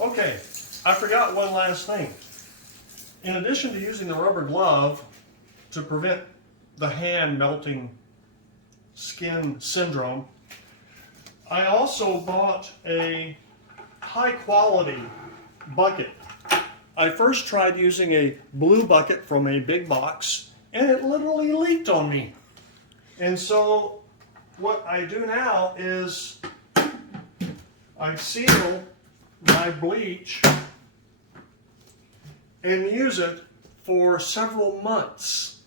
Okay, I forgot one last thing. In addition to using the rubber glove to prevent the hand melting skin syndrome, I also bought a high quality bucket. I first tried using a blue bucket from a big box and it literally leaked on me. And so what I do now is I seal my bleach and use it for several months.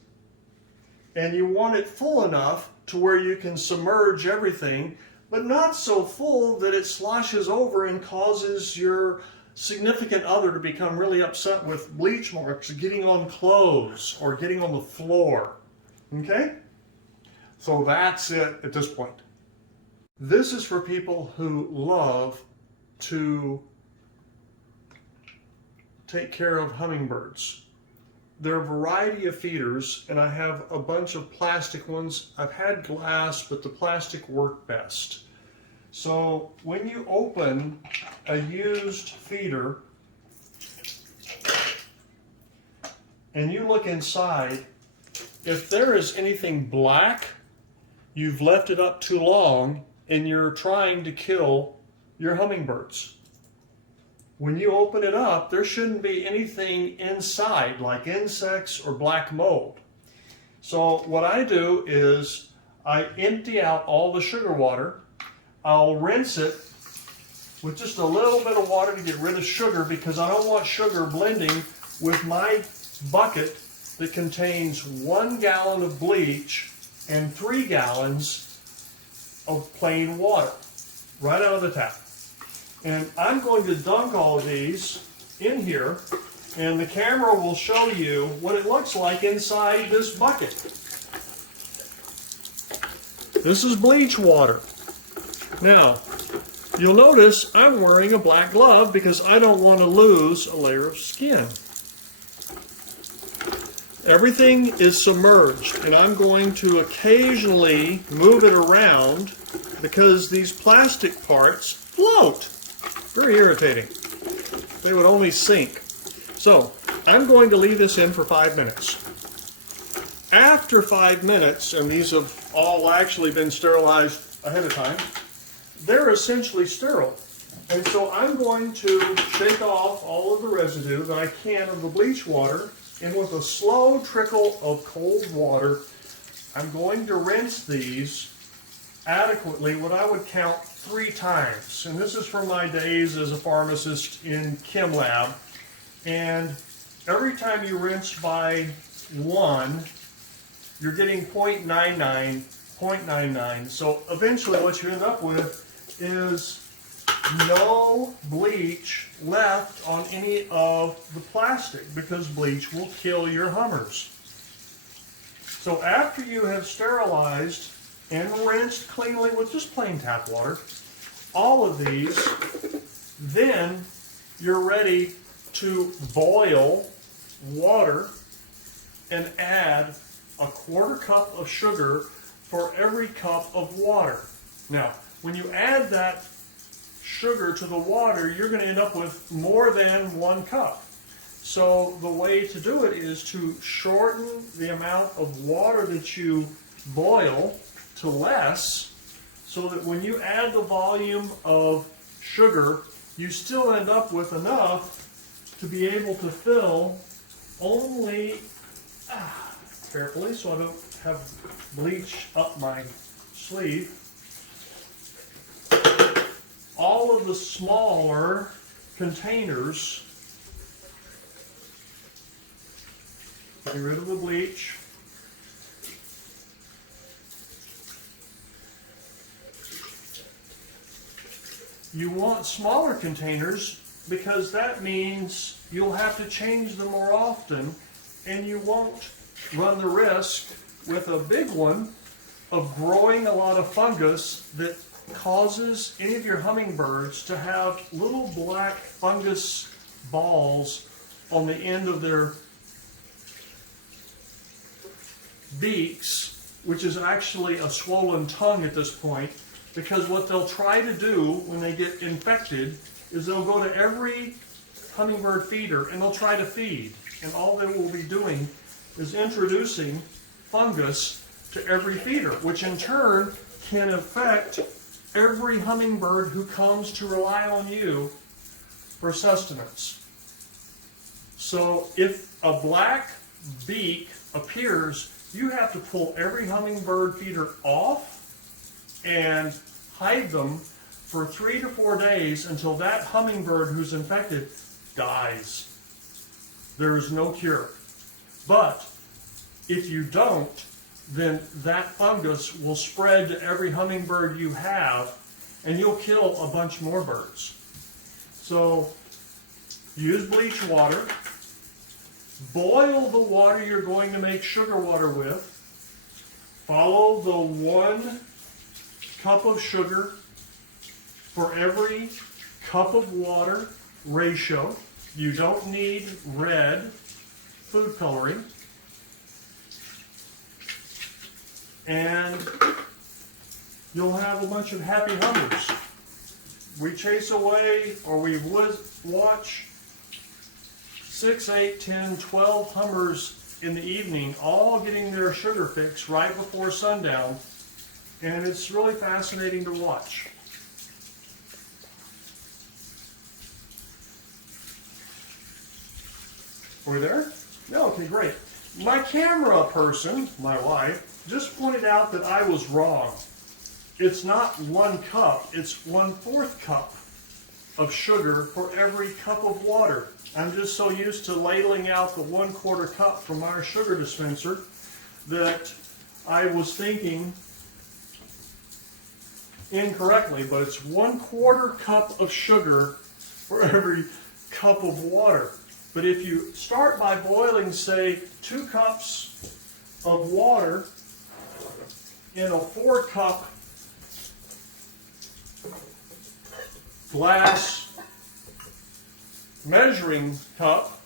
And you want it full enough to where you can submerge everything, but not so full that it sloshes over and causes your significant other to become really upset with bleach marks getting on clothes or getting on the floor. Okay? So that's it at this point. This is for people who love to take care of hummingbirds. There are a variety of feeders, and I have a bunch of plastic ones. I've had glass, but the plastic worked best. So when you open a used feeder and you look inside, if there is anything black, you've left it up too long and you're trying to kill your hummingbirds. When you open it up, there shouldn't be anything inside like insects or black mold. So what I do is I empty out all the sugar water. I'll rinse it with just a little bit of water to get rid of sugar because I don't want sugar blending with my bucket that contains 1 gallon of bleach and 3 gallons of plain water right out of the tap. And I'm going to dunk all of these in here, and the camera will show you what it looks like inside this bucket. This is bleach water. Now, you'll notice I'm wearing a black glove because I don't want to lose a layer of skin. Everything is submerged, and I'm going to occasionally move it around because these plastic parts float. Very irritating. They would only sink. So, I'm going to leave this in for 5 minutes. After 5 minutes, and these have all actually been sterilized ahead of time, they're essentially sterile. And so I'm going to shake off all of the residue that I can of the bleach water, and with a slow trickle of cold water, I'm going to rinse these adequately, what I would count 3 times. And this is from my days as a pharmacist in chem lab. And every time you rinse by 1, you're getting 0.99, 0.99. So eventually what you end up with is no bleach left on any of the plastic because bleach will kill your hummers. So after you have sterilized and rinsed cleanly with just plain tap water, all of these, then you're ready to boil water and add a 1/4 cup of sugar for every cup of water. Now, when you add that sugar to the water, you're going to end up with more than 1 cup. So the way to do it is to shorten the amount of water that you boil to less, so that when you add the volume of sugar, you still end up with enough to be able to fill only, carefully so I don't have bleach up my sleeve, all of the smaller containers. Get rid of the bleach. You want smaller containers because that means you'll have to change them more often, and you won't run the risk with a big one of growing a lot of fungus that causes any of your hummingbirds to have little black fungus balls on the end of their beaks, which is actually a swollen tongue at this point, because what they'll try to do when they get infected is they'll go to every hummingbird feeder and they'll try to feed. And all they will be doing is introducing fungus to every feeder, which in turn can affect every hummingbird who comes to rely on you for sustenance. So if a black beak appears, you have to pull every hummingbird feeder off and hide them for 3 to 4 days until that hummingbird who's infected dies. There is no cure. But if you don't, then that fungus will spread to every hummingbird you have, and you'll kill a bunch more birds. So use bleach water. Boil the water you're going to make sugar water with. Follow the 1 cup of sugar for every cup of water ratio. You don't need red food coloring. And you'll have a bunch of happy hummers. We chase away, or we watch 6, 8, 10, 12 hummers in the evening, all getting their sugar fix right before sundown. And it's really fascinating to watch. Are we there? No, okay, great. My camera person, my wife, just pointed out that I was wrong. It's not 1 cup, it's 1/4 cup of sugar for every cup of water. I'm just so used to ladling out the 1/4 cup from our sugar dispenser that I was thinking incorrectly, but it's 1/4 cup of sugar for every cup of water. But if you start by boiling, say, 2 cups of water in a 4-cup glass measuring cup,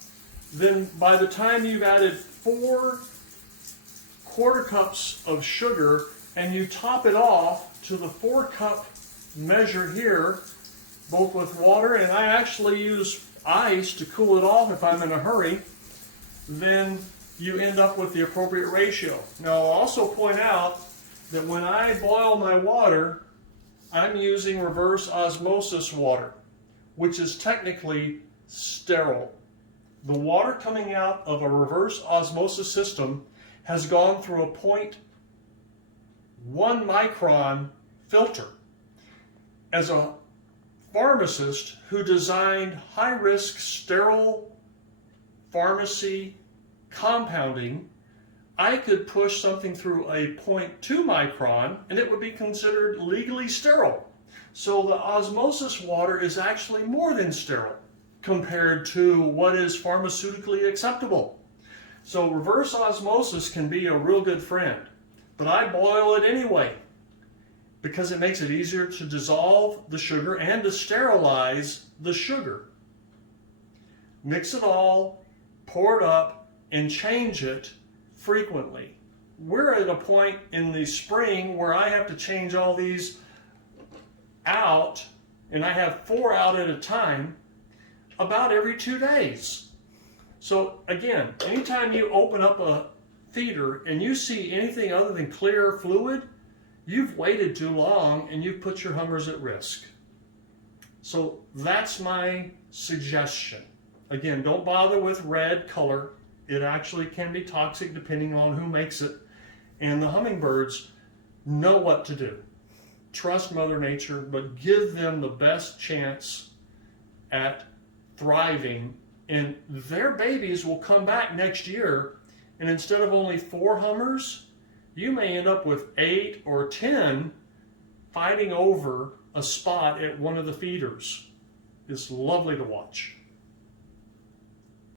then by the time you've added 4 1/4 cups of sugar and you top it off to the 4-cup measure here, both with water, and I actually use ice to cool it off if I'm in a hurry, then you end up with the appropriate ratio. Now I'll also point out that when I boil my water, I'm using reverse osmosis water, which is technically sterile. The water coming out of a reverse osmosis system has gone through a 0.1 micron filter. As a pharmacist who designed high-risk sterile pharmacy compounding, I could push something through a 0.2 micron and it would be considered legally sterile. So the osmosis water is actually more than sterile compared to what is pharmaceutically acceptable. So reverse osmosis can be a real good friend, but I boil it anyway because it makes it easier to dissolve the sugar and to sterilize the sugar. Mix it all, pour it up, and change it frequently. We're at a point in the spring where I have to change all these out, and I have 4 out at a time, about every 2 days. So again, anytime you open up a feeder and you see anything other than clear fluid, you've waited too long and you've put your hummers at risk. So that's my suggestion. Again, don't bother with red color. It actually can be toxic depending on who makes it. And the hummingbirds know what to do. Trust Mother Nature, but give them the best chance at thriving. And their babies will come back next year, and instead of only 4 hummers, you may end up with 8 or 10 fighting over a spot at one of the feeders. It's lovely to watch.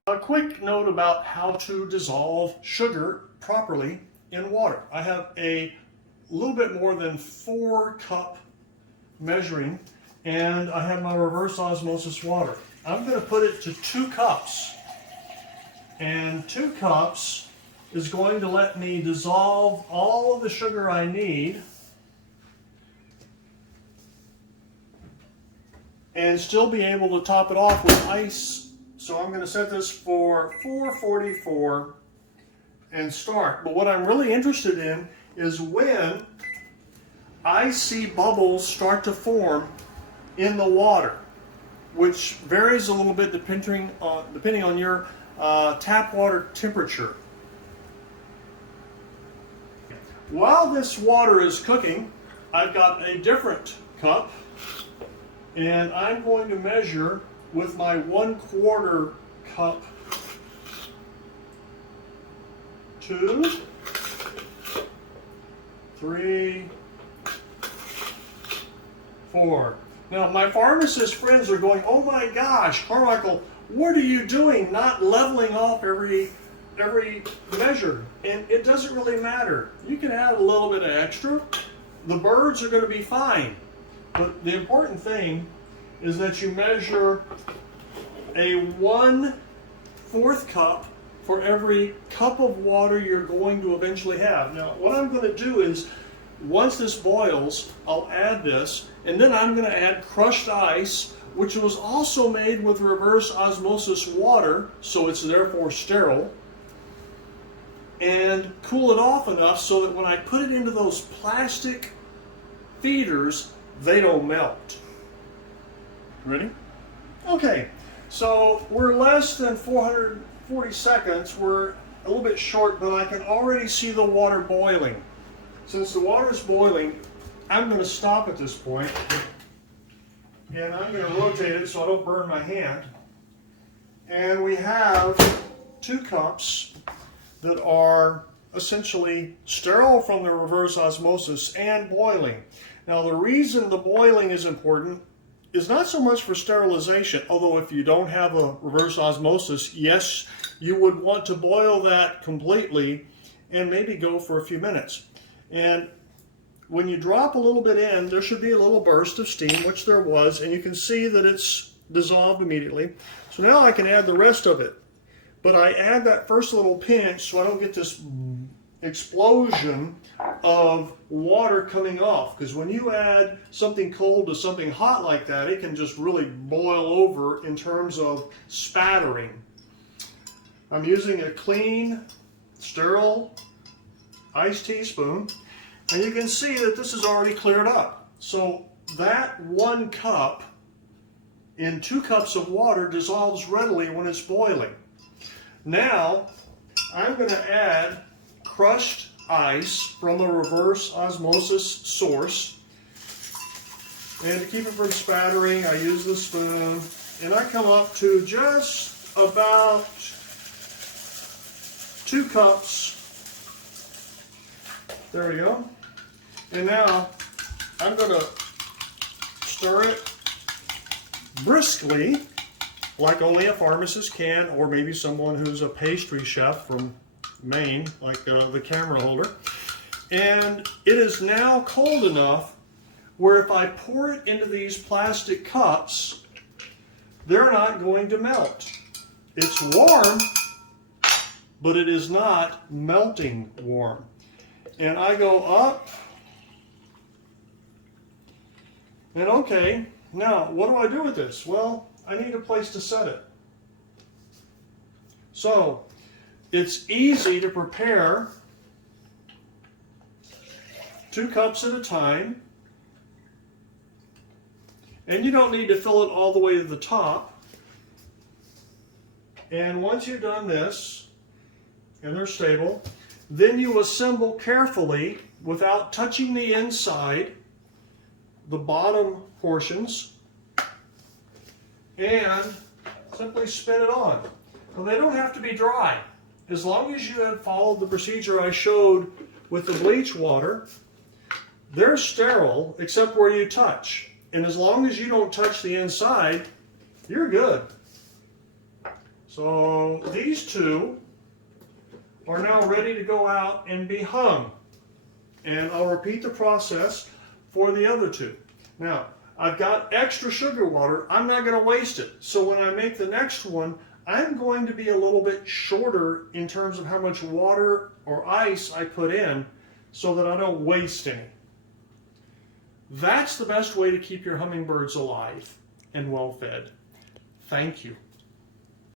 A quick note about how to dissolve sugar properly in water. I have a little bit more than 4-cup measuring, and I have my reverse osmosis water. I'm going to put it to 2 cups, and 2 cups is going to let me dissolve all of the sugar I need. and still be able to top it off with ice. So I'm going to set this for 444 and start. But what I'm really interested in is when I see bubbles start to form in the water, which varies a little bit depending on your tap water temperature. While this water is cooking, I've got a different cup, and I'm going to measure with my 1/4 cup. 2, 3, 4. Now, my pharmacist friends are going, "Oh my gosh, Carmichael, what are you doing? Not leveling off every measure." And it doesn't really matter. You can add a little bit of extra. The birds are going to be fine. But the important thing is that you measure a 1/4 cup for every cup of water you're going to eventually have. Now, what I'm going to do is, once this boils, I'll add this, and then I'm going to add crushed ice, which was also made with reverse osmosis water, so it's therefore sterile, and cool it off enough so that when I put it into those plastic feeders, they don't melt. Ready? Okay, so we're less than 440 seconds. We're a little bit short, but I can already see the water boiling. Since the water is boiling, I'm going to stop at this point, and I'm going to rotate it so I don't burn my hand. And we have 2 cups that are essentially sterile from the reverse osmosis and boiling. Now, the reason the boiling is important is not so much for sterilization, although if you don't have a reverse osmosis, yes, you would want to boil that completely and maybe go for a few minutes. And when you drop a little bit in, there should be a little burst of steam, which there was, and you can see that it's dissolved immediately. So now I can add the rest of it. But I add that first little pinch so I don't get this explosion of water coming off. Because when you add something cold to something hot like that, it can just really boil over in terms of spattering. I'm using a clean, sterile ice teaspoon, and you can see that this is already cleared up. So that 1 cup in 2 cups of water dissolves readily when it's boiling. Now, I'm going to add crushed ice from a reverse osmosis source. And to keep it from spattering, I use the spoon. And I come up to just about 2 cups. There we go. And now, I'm going to stir it briskly, like only a pharmacist can, or maybe someone who's a pastry chef from Maine, like the camera holder. And it is now cold enough where if I pour it into these plastic cups, they're not going to melt. It's warm, but it is not melting warm. And I go up, and okay, now what do I do with this? Well, I need a place to set it. So, it's easy to prepare 2 cups at a time. And you don't need to fill it all the way to the top. And once you've done this, and they're stable, then you assemble carefully without touching the inside, the bottom portions, and simply spin it on. Well, they don't have to be dry. As long as you have followed the procedure I showed with the bleach water, they're sterile except where you touch. And as long as you don't touch the inside, you're good. So these 2 are now ready to go out and be hung. And I'll repeat the process for the other 2. Now, I've got extra sugar water. I'm not going to waste it. So when I make the next one, I'm going to be a little bit shorter in terms of how much water or ice I put in so that I don't waste any. That's the best way to keep your hummingbirds alive. and well fed. Thank you.